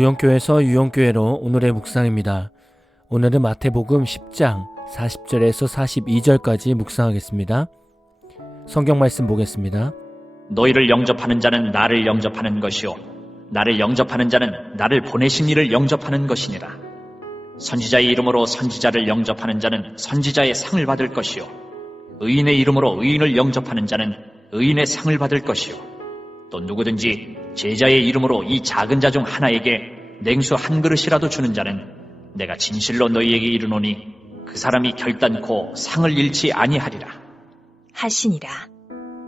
무용교에서 유용교회로 오늘의 묵상입니다. 오늘은 마태복음 10장 40절에서 42절까지 묵상하겠습니다. 성경 말씀 보겠습니다. 너희를 영접하는 자는 나를 영접하는 것이요 나를 영접하는 자는 나를 보내신 이를 영접하는 것이니라. 선지자의 이름으로 선지자를 영접하는 자는 선지자의 상을 받을 것이요 의인의 이름으로 의인을 영접하는 자는 의인의 상을 받을 것이요 또 누구든지 제자의 이름으로 이 작은 자 중 하나에게 냉수 한 그릇이라도 주는 자는 내가 진실로 너희에게 이르노니 그 사람이 결단코 상을 잃지 아니하리라 하시니라.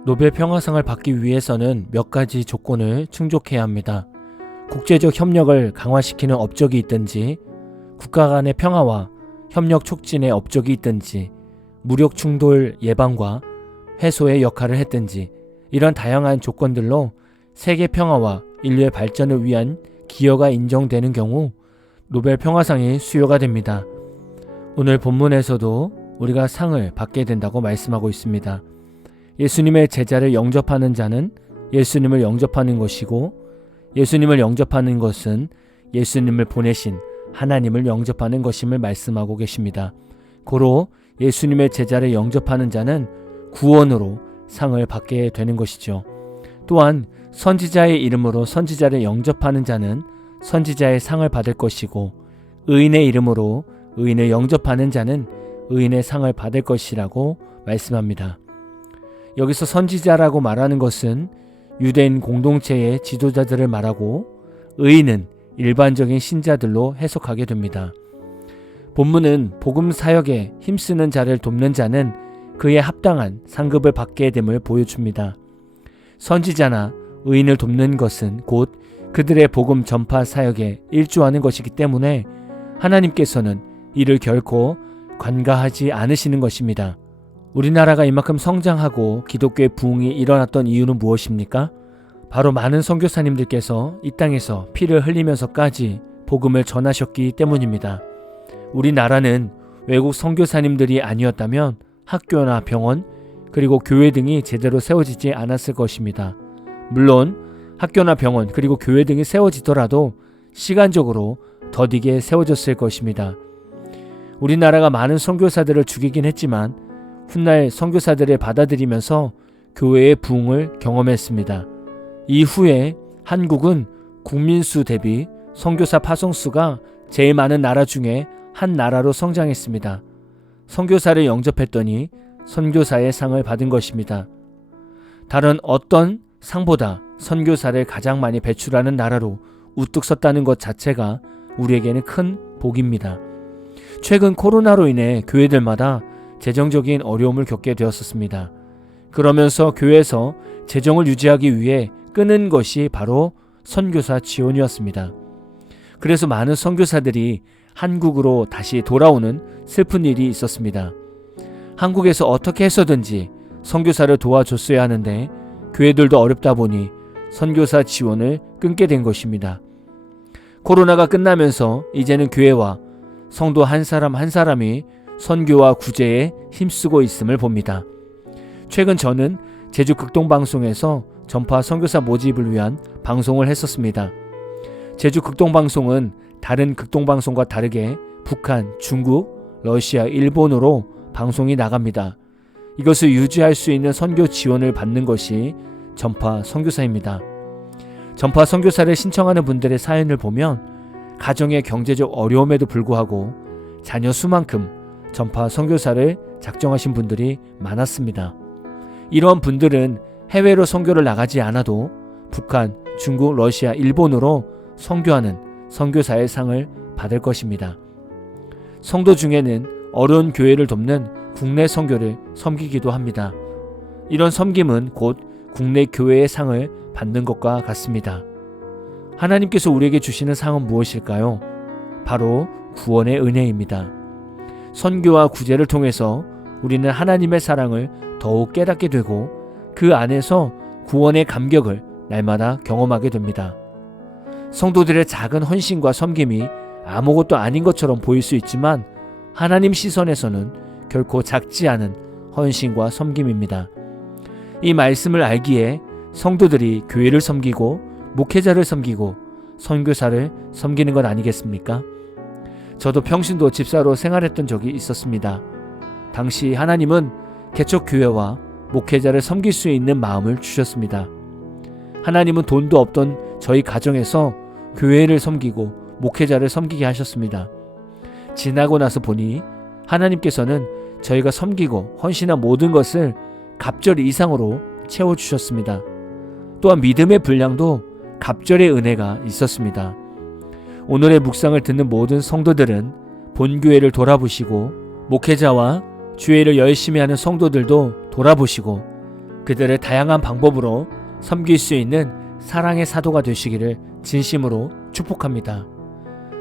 노벨 평화상을 받기 위해서는 몇 가지 조건을 충족해야 합니다. 국제적 협력을 강화시키는 업적이 있든지, 국가 간의 평화와 협력 촉진의 업적이 있든지, 무력 충돌 예방과 해소의 역할을 했든지, 이런 다양한 조건들로 세계 평화와 인류의 발전을 위한 기여가 인정되는 경우 노벨 평화상이 수여가 됩니다. 오늘 본문에서도 우리가 상을 받게 된다고 말씀하고 있습니다. 예수님의 제자를 영접하는 자는 예수님을 영접하는 것이고, 예수님을 영접하는 것은 예수님을 보내신 하나님을 영접하는 것임을 말씀하고 계십니다. 고로 예수님의 제자를 영접하는 자는 구원으로 상을 받게 되는 것이죠. 또한 선지자의 이름으로 선지자를 영접하는 자는 선지자의 상을 받을 것이고, 의인의 이름으로 의인을 영접하는 자는 의인의 상을 받을 것이라고 말씀합니다. 여기서 선지자라고 말하는 것은 유대인 공동체의 지도자들을 말하고, 의인은 일반적인 신자들로 해석하게 됩니다. 본문은 복음 사역에 힘쓰는 자를 돕는 자는 그에 합당한 상급을 받게 됨을 보여줍니다. 선지자나 의인을 돕는 것은 곧 그들의 복음 전파 사역에 일조하는 것이기 때문에 하나님께서는 이를 결코 관가하지 않으시는 것입니다. 우리나라가 이만큼 성장하고 기독교의 부흥이 일어났던 이유는 무엇입니까? 바로 많은 선교사님들께서 이 땅에서 피를 흘리면서까지 복음을 전하셨기 때문입니다. 우리나라는 외국 선교사님들이 아니었다면 학교나 병원 그리고 교회 등이 제대로 세워지지 않았을 것입니다. 물론 학교나 병원 그리고 교회 등이 세워지더라도 시간적으로 더디게 세워졌을 것입니다. 우리나라가 많은 선교사들을 죽이긴 했지만 훗날 선교사들을 받아들이면서 교회의 부흥을 경험했습니다. 이후에 한국은 국민수 대비 선교사 파송수가 제일 많은 나라 중에 한 나라로 성장했습니다. 선교사를 영접했더니 선교사의 상을 받은 것입니다. 다른 어떤 상보다 선교사를 가장 많이 배출하는 나라로 우뚝 섰다는 것 자체가 우리에게는 큰 복입니다. 최근 코로나로 인해 교회들마다 재정적인 어려움을 겪게 되었습니다. 그러면서 교회에서 재정을 유지하기 위해 끄는 것이 바로 선교사 지원이었습니다. 그래서 많은 선교사들이 한국으로 다시 돌아오는 슬픈 일이 있었습니다. 한국에서 어떻게 해서든지 선교사를 도와줬어야 하는데 교회들도 어렵다 보니 선교사 지원을 끊게 된 것입니다. 코로나가 끝나면서 이제는 교회와 성도 한 사람 한 사람이 선교와 구제에 힘쓰고 있음을 봅니다. 최근 저는 제주 극동방송에서 전파 선교사 모집을 위한 방송을 했었습니다. 제주 극동방송은 다른 극동방송과 다르게 북한, 중국, 러시아, 일본으로 방송이 나갑니다. 이것을 유지할 수 있는 선교 지원을 받는 것이 전파 선교사입니다. 전파 선교사를 신청하는 분들의 사연을 보면 가정의 경제적 어려움에도 불구하고 자녀 수만큼 전파 선교사를 작정하신 분들이 많았습니다. 이러한 분들은 해외로 선교를 나가지 않아도 북한, 중국, 러시아, 일본으로 선교하는 선교사의 상을 받을 것입니다. 성도 중에는 어려운 교회를 돕는 국내 선교를 섬기기도 합니다. 이런 섬김은 곧 국내 교회의 상을 받는 것과 같습니다. 하나님께서 우리에게 주시는 상은 무엇일까요? 바로 구원의 은혜입니다. 선교와 구제를 통해서 우리는 하나님의 사랑을 더욱 깨닫게 되고 그 안에서 구원의 감격을 날마다 경험하게 됩니다. 성도들의 작은 헌신과 섬김이 아무것도 아닌 것처럼 보일 수 있지만 하나님 시선에서는 결코 작지 않은 헌신과 섬김입니다. 이 말씀을 알기에 성도들이 교회를 섬기고 목회자를 섬기고 선교사를 섬기는 것 아니겠습니까? 저도 평신도 집사로 생활했던 적이 있었습니다. 당시 하나님은 개척교회와 목회자를 섬길 수 있는 마음을 주셨습니다. 하나님은 돈도 없던 저희 가정에서 교회를 섬기고 목회자를 섬기게 하셨습니다. 지나고 나서 보니 하나님께서는 저희가 섬기고 헌신한 모든 것을 갑절 이상으로 채워주셨습니다. 또한 믿음의 분량도 갑절의 은혜가 있었습니다. 오늘의 묵상을 듣는 모든 성도들은 본교회를 돌아보시고 목회자와 주일을 열심히 하는 성도들도 돌아보시고 그들을 다양한 방법으로 섬길 수 있는 사랑의 사도가 되시기를 진심으로 축복합니다.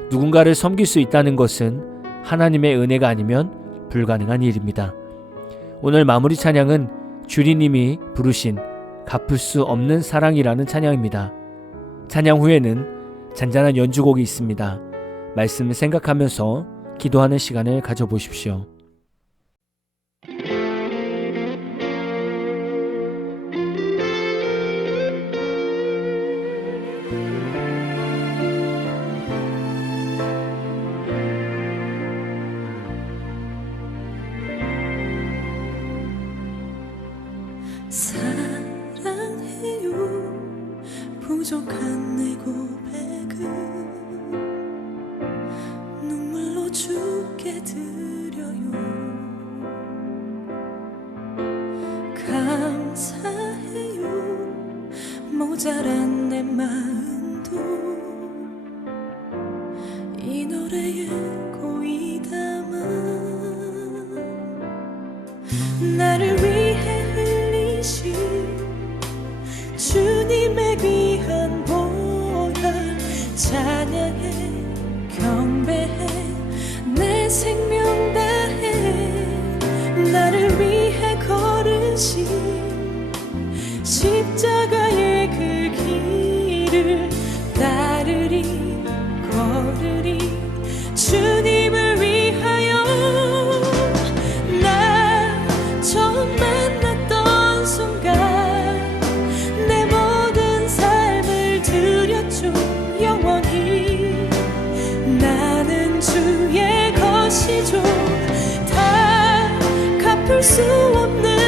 누군가를 섬길 수 있다는 것은 하나님의 은혜가 아니면 불가능한 일입니다. 오늘 마무리 찬양은 주리님이 부르신 갚을 수 없는 사랑이라는 찬양입니다. 찬양 후에는 잔잔한 연주곡이 있습니다. 말씀을 생각하면서 기도하는 시간을 가져보십시오. 사랑해요 부족한 내 고백을 눈물로 주께 드려요. 감사해요 모자란 내 마음도 이 노래에 고이 담아 나를 위해 주님의 귀한 보혈 찬양해 경배해 내 생명 다해 나를 위해 걸으신 십자가의 그 길을 따르리 걸으리 주님을 위하여 나 처음 만났던 순간 영원히 나는 주의 것이죠. 다 갚을 수 없는